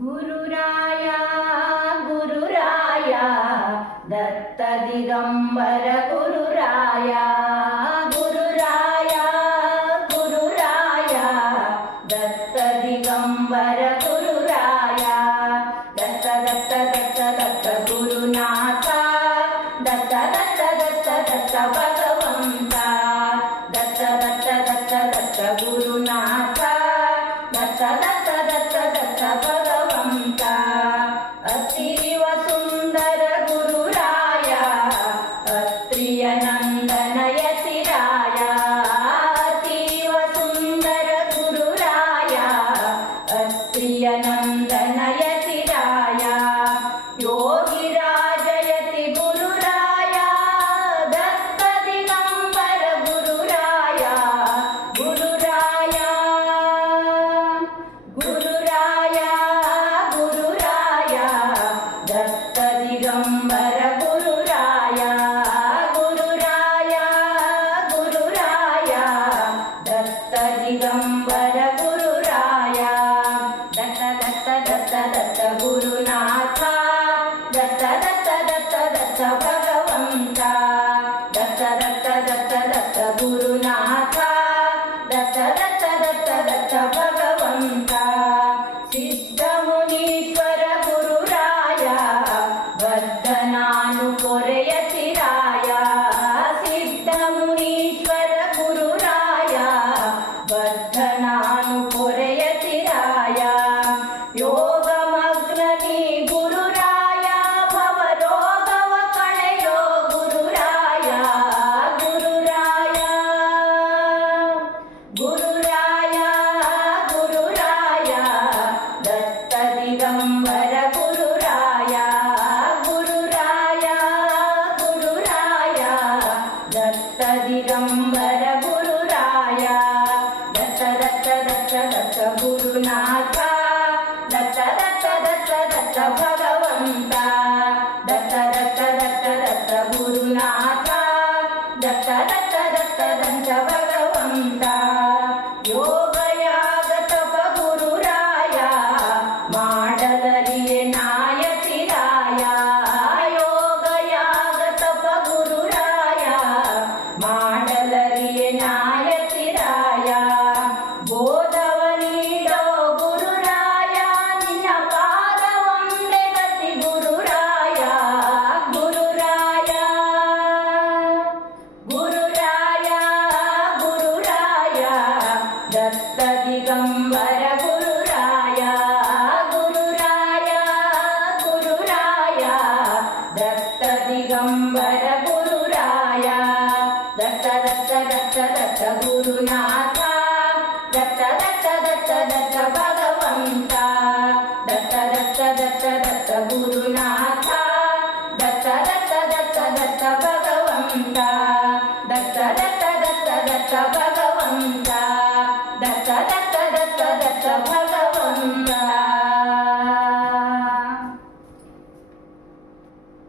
गुरुराया गुरुराया दत्त दिगम्बर गुरुराया गुरुराया गुरुराया दत्त दिगम्बर गुरुराया दत्त दत्त दत्त दत्त गुरुनाथा दत्त दत्त दत्त दत्त भगवन्ता दत्त दत्त दत्त दत्त गुरुनाथा दत्त दत्त दत्त సంబర గురురాయ గురురాయ గురురాయ. దత్త దిగంబర గురురాయ దత్త దత్త దత్త దత్త గురునాథ. దత్త దత్త దత్త దత్త భగవంత. దత్త దత్త దత్త దత్త గురునాథ. దత్త దత్త దత్త దత్త భగవంత. సిద్ధమునీశ్వర ಚಾಮುಂಡೇಶ್ವರ దిగంబర గురురాయ దత్త దత్త దత్త దత్త గురునాథ దత్త దత్త దత్త దత్త భగవంత దత్త దత్త దత్త దత్త గురునాథ దత్త దత్త దత్త దత్త దత్త దత్త గురునాథ దత్త దత్త దత్త దత్త భగవంత దత్త దత్త దత్త దత్త గురునాథ దత్త దత్త దత్త దత్త భగవంత దత్త దత్త దత్త దత్త భగవంత దత్త దత్త దత్త దత్త భగవంత